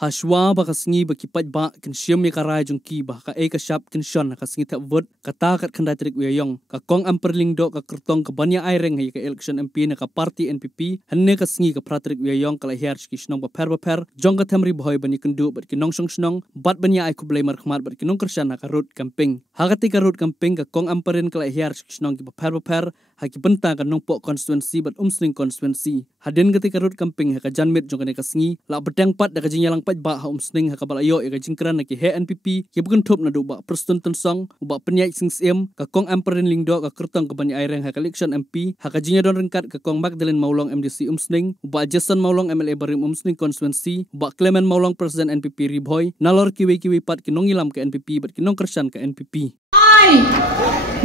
Hashwa ba kasngi ba kipat ba kan siyam ya karai jong ki ba ka ka shap kan shon ka sngi ta vot ka ta kat khandai trik yong ka kong amperling do ka kertong ka banya aireng hai ka election MP na ka party NPP hanne ka sngi ka pratrik yong ka lahir ki snong ba per jong ka thamri boy bani kendu bat ki nong song snong bat banya ai ku blai mar khmat bat ki nong kershan na ka road camping hagati ka road camping ka kong amperin ka lahir ki snong ki ba per ha ki benta ka nong po constituency bat umsling constituency hadin gati ka road camping ha ka janmit jong ka sngi la betang pat da ka jinyalang ba ha umsning ha kabal ayo ka jingkran na ki he NPP ki bukan top na do ba prestun tensong ba penyai sing siem ka kong amperin lingdo ka kertong ka bani aireng ha election MP ha ka jinya don rengkat ka kong Magdalene Maulong MDC umsning ba Jason Maulong MLA Barim umsning constituency ba Clement Maulong President NPP Riboy nalor kiwi pat ki nongilam ka NPP bat ki nong kersan ka NPP ai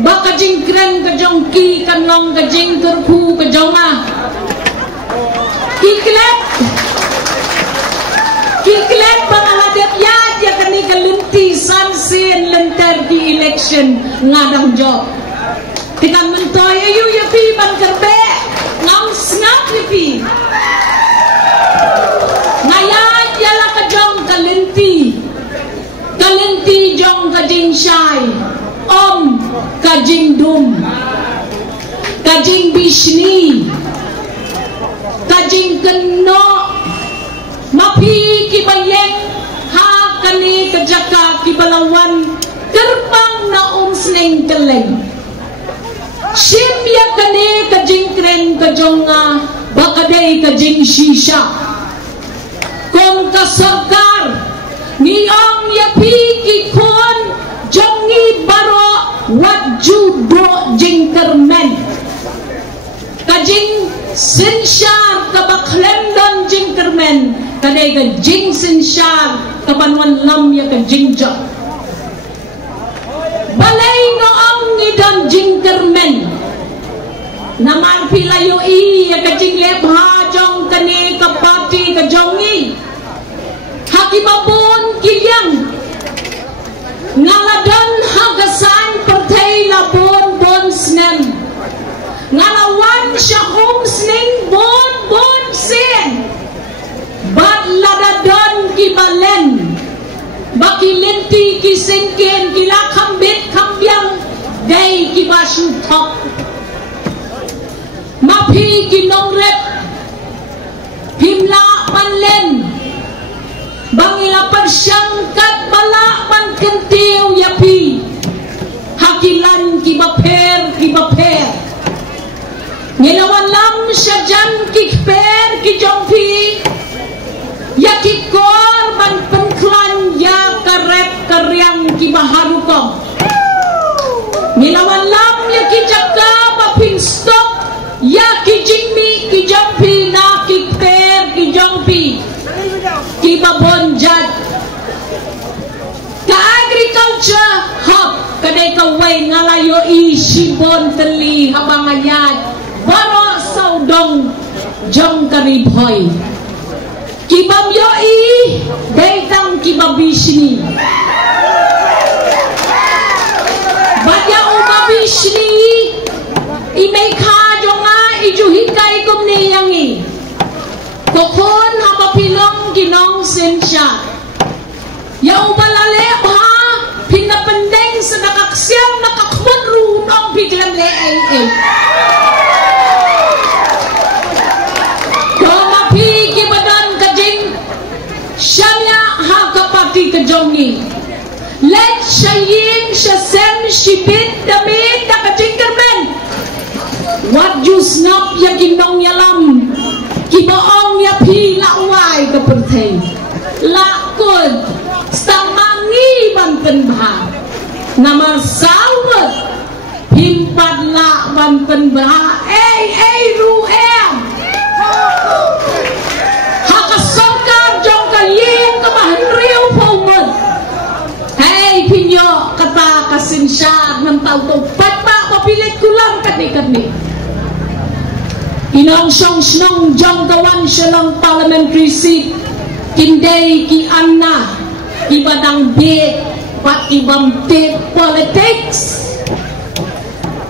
ba ka jingkran ka jongki ka nong ka jingkur ku ka jonga Kiklet pangaladep yad ya kani kalunti sansin lenter di election ngadang job. Kita mentoy ayu ya pi ban kerbe ngam snap ya pi. Ngayad ya la ka jong kalunti jong ka jing shai om ka jing dum ka jing bishni ka jing keno mapi ki bayeng ha kani kajaka ki balawan terbang na umsneng keleng shimya kani kajingkren kajonga bakadei kajing shisha kon ka sarkar niong yapi ki kon jongi baro wat judo jingkermen kajing sinshar kabakhlendon jingkermen kadai ka jing sinshar kabanwan lam ya ka jingjak balay noong ngidon jingkermen naman pilayo ya ka jinglep hajong kani ka party ka jongi hakimapun kilyang ngaladon hagasan pertay labon bon snem ngalawan siya homesning bon sen bat ladadon ki balen bakilinti ki singken kila kambit kambyang day ki basutok mapi ki nongrep himla panlen bangila persyangkat bala man kentiu yapi hakilan ki baper nilawan lam syajan ki per ki jongpi ya ki korban pengklan ya karep karyang ki baharukom nilawan lam ya ki jaka baping stok ya ki jingmi ki jongpi na ki per ki jongpi ki babonjat ka agriculture hub kadai kawai ngalayo isibon teli habanganyat baro saudong jong karibhoy kibam yoi daitang kibabishni badya umabishni imay ka jonga ijuhikai kumni yangi kokon hapapilong ginong sensya yau balale ha pinapendeng sa nakaksyam nakakman runong biglang leay kejongi let shayin shasem shibit damit takajingkermen what you snap ya ginong yalam kibaong ya pila wai kepertay lakod stamangi banten bah nama sawat himpat la banten bah ruem hakasokar jong kayin kemahan riu pinyo kata kasinsyad ng tao to patpa papilit ko lang kani inong siyong jong gawan siya ng parliamentary seat kinday ki anna ibadang bit pat ibang bit politics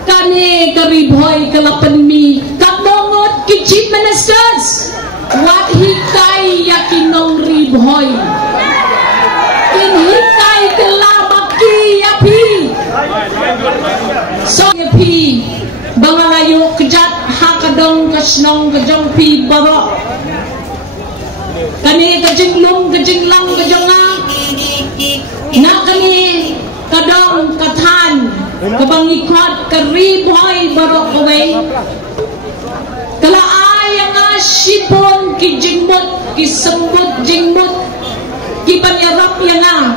kani karibhoy kalapan mi kapnongot ki chief ministers what hikay yakinong ribo boy inhikay kelabaki api so api bangalayo kejat hakadong kasnong kejong pi barok kani kejinglung kejinglang kejonga na kani kadong katan kabangikot kariboy barok away kala ayang sipon kijingmut kisembut jingmut kipanyarap yang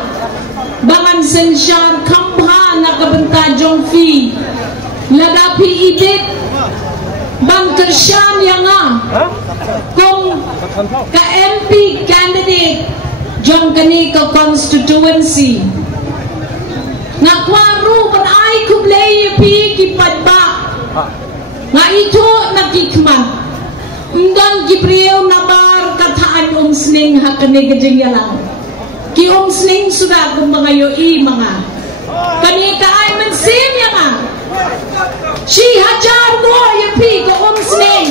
bangan sensyar kampha na kabentajong fi ladapi ibit bang kersyan yang kung ka MP candidate jong kani ka constituency nga kwaru pan ay kublay pi kipadba nga ito nakikman Undang Gibriel nabar kataan sning hakane gajeng yalang ki sning sudah kung mga yoi mga kanita ay mansim yang si hajar mo yapi ko sning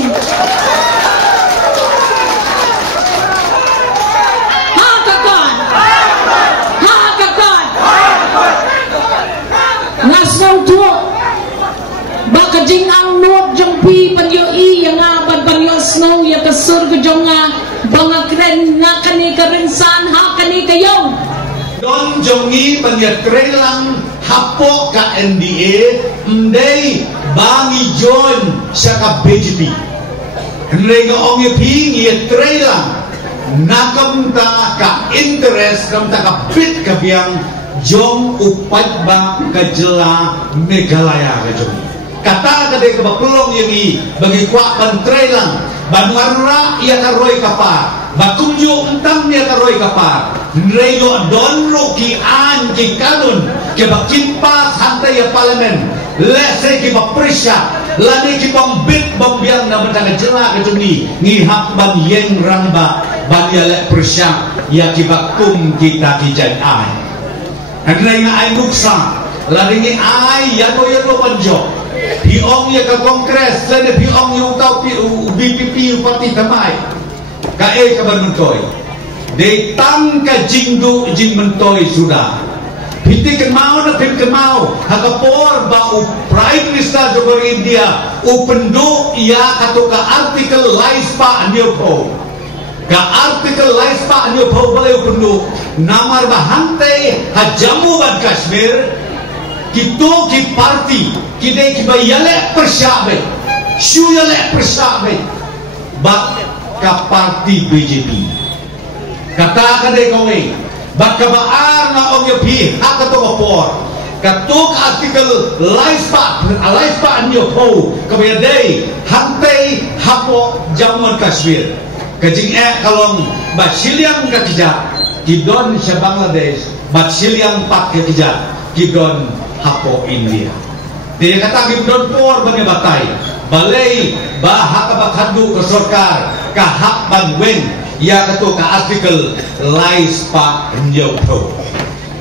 hakakon nasnaw to baka jing ang nuot jong pi panyoi yang snow ya kasur ke jonga banga kren na kani karensan ha kani kayong don jongi panyakren lang hapo ka NDA mday bangi John sa ka BJP nrega ong yaping ya tren lang nakamta ka interest kamta ka bit ka biyang jong upat ba kajela Meghalaya ka jongi kata kadai kebapulong yang bagi kuat pantrai lang banwarra ia karoi kapar bakumyo entang ia karoi kapar nreyo donro ki an ki kanun ke bakimpa santai ya parlemen lese ki baprisya lani ki bambit bambiang na mentang jela ke juni ngihap ban yeng ramba ban ya le prisya ya ki bakum kita ki jan ai andai ngai muksa lani ni ai ya to panjo Piong ya ke kongres dan piong yang tahu BPP parti damai kae kaban mentoy detang ka jingdu jing mentoy sudah pitikan mau na pitikan mau hakapor ba prime minister Joko India upendo ia kato ka artikel laispa anyopo ka artikel laispa anyopo boleh upendo namar bahante hajamu ban Kashmir kito ki parti kidai ki bayale persyabe syuyale persyabe bak ka parti BJP kata kadai kowe bak ka baar na ong yapi hakato kapor katuk artikel laispa anyo po kabayadai hantai hapo jamuan Kashmir kajing kalong batsilyang kakija kidon sa Bangladesh batsilyang pat kakija kidon hapo India dia kata gibdon por bagi batai balai bahak bakhandu ke sorkar ka hak bangwen ya katu ka artikel laispa nyopo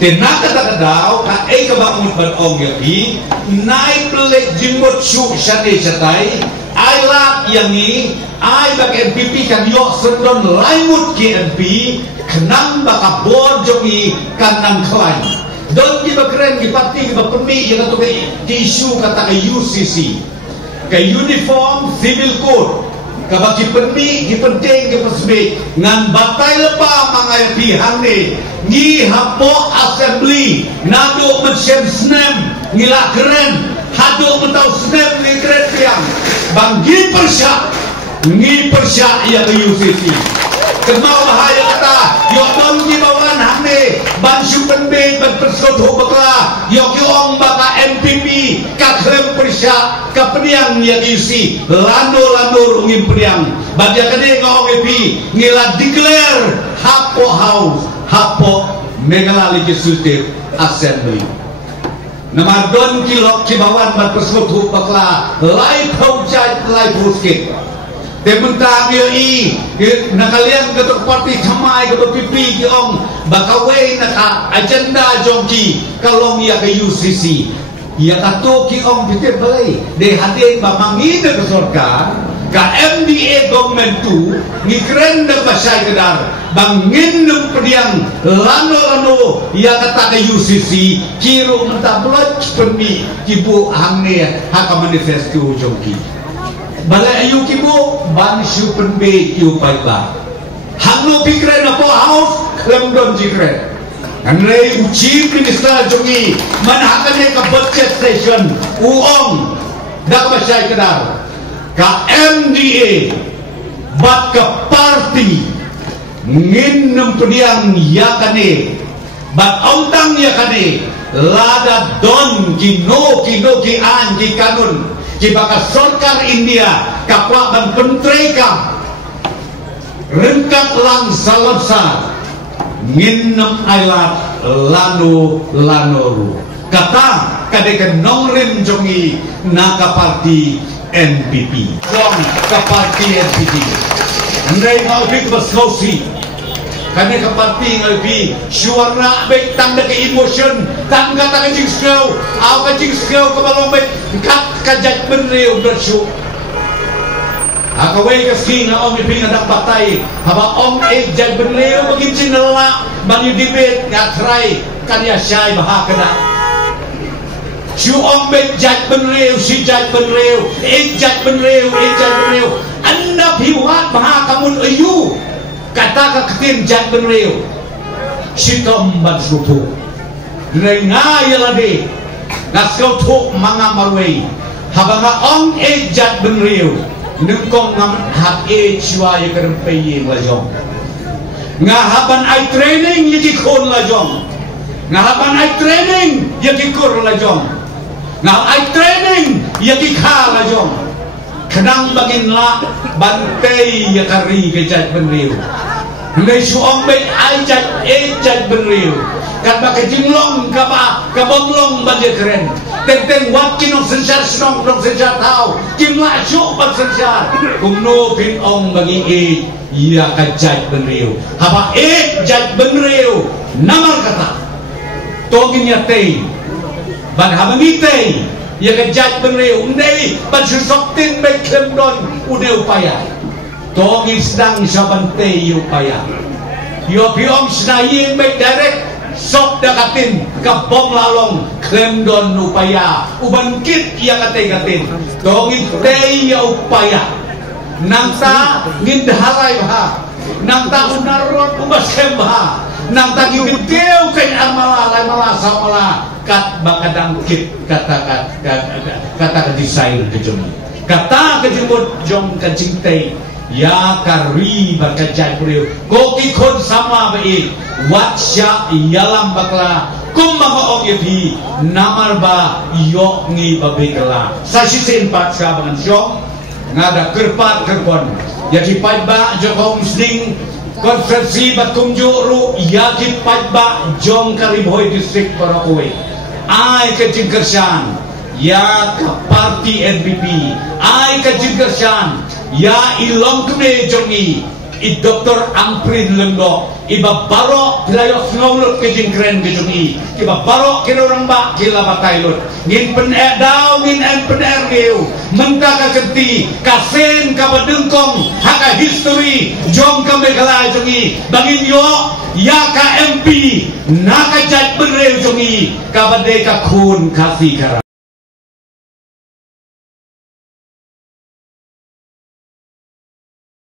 tenaka takadaw ka ay kabangun ban ong yapi naik pelek jimbot su syade satai ay lak yangi ay bak MPP kan yok sendon laimut KNP kenang baka borjoki kanang klaim don kita keren kita parti kita pemi yang kata ke isu kata ke UCC ke uniform civil code ke bagi pemi ke penting ke pesmi ngan batai lepa mangai pihang ni ngi hapo assembly nado mencem snem ngila keren hado mentau snem ngi keren piang banggi persyak ya ke UCC kemau bahaya kata yok don di bawan hamne ban supenbe ban persodho bakla yok yong baka MPP ka krem persya ka peniang ya isi lando ngim peniang badia kene ngong epi ngila declare hapo house hapo Meghalaya Legislative Assembly nama don kilok kibawan ban persodho bakla lai project lai buskit Dementang yoi nakalian ketuk parti camai ketuk pipi kiong bakawai naka agenda jongki kalong ya ke UCC ya kato kiong pikir balai de hadir bamangin ke sorkar ka MDA government tu ngikren na basay kadar bangin ng pediang lano ya kata ke UCC kiro mentablot permi kibu hangne haka manifesto jongki balai ayu kibu ban shu penbe yu pai ba hangno pikren na po house lemdon jikren Andrei Chief Minister Jongi manhakannya ke budget session uong dak basay kadar ka MDA bat ke parti ngin ng pediang yakane bat ontang yakane lada don kino ki an ki kanun ki baka sarkar India kapwa ban penteri ka rengkat lang salabsa ngin ng ailat lano kata kadekan nongrim jongi naka parti NPP Jong ka parti NPP Andai maupik berskausi Kami ka parti ngapi suara baik tanda ke emotion tang kata kajing skau au kajing skau kabalong baik kat kajak benreu bersu akawai kasi nga om ipin nga patay haba om jag benreu bagin sinala bang debate nga try kanya syai bahakada Siu om bet jag benreu si jag benreu jag benreu anda piwat bahakamun ayu kata ketin jag benreu si tom ban sutu renga yalade naskau tu manga marwei habanga om jag benreu nengkong ngam hak chua ye kerempei lajong ngahaban ai training ye dikon lajong ngahaban ai training ye dikur lajong ngah ai training ye dikha lajong kenang bagin la bantai ye kari ke jag benreu ngai su ong be ai jag benreu kan ba ke jinglong ka ba ka bonglong ba je keren teng wat kinong sensar snong dong sensar tau kimla syuk ban sensar kumno pin ong bagi ia ka jag benreu haba jag benreu namar kata togin ya tei ban haba ni tei ia ka jag benreu ndei ban susok tin be klemdon ude upaya togin sedang saban tei upaya yo piom snayin be direct sok dakatin kabom lalong klemdon upaya ubangkit ia katin tongit tei ya upaya nangta ngindhalai bah nangta unaron ubasem bah nangta gideu kain amala lai mala samala kat bakadangkit kata desain kejum kata kejumut jong kajingtei ya kari bakajai priu koki kon sama bai watsya yalam bakla kumma ong yepi namar ba yok ngi babekla sasi sen pat sa bangan syong ngada kerpat kerpon yaki pat ba jokom sning konferensi bat kumjuru yaki pat ba jong karibhoy district Parakoy ai kejingkersan ya ka parti NPP ai kejingkersan ya ilong kene jongi i Dr. Amprin Lendo iba baro pilayos ngolot ke jingkren ke jongi iba baro kirorang ba kila bataylot ngin pener daw ngin en pener geu menta ka kenti kasen ka badengkong haka history jong ka megala jongi bangin yo ya ka MP naka jat benreu jongi ka bade ka kun kasi kara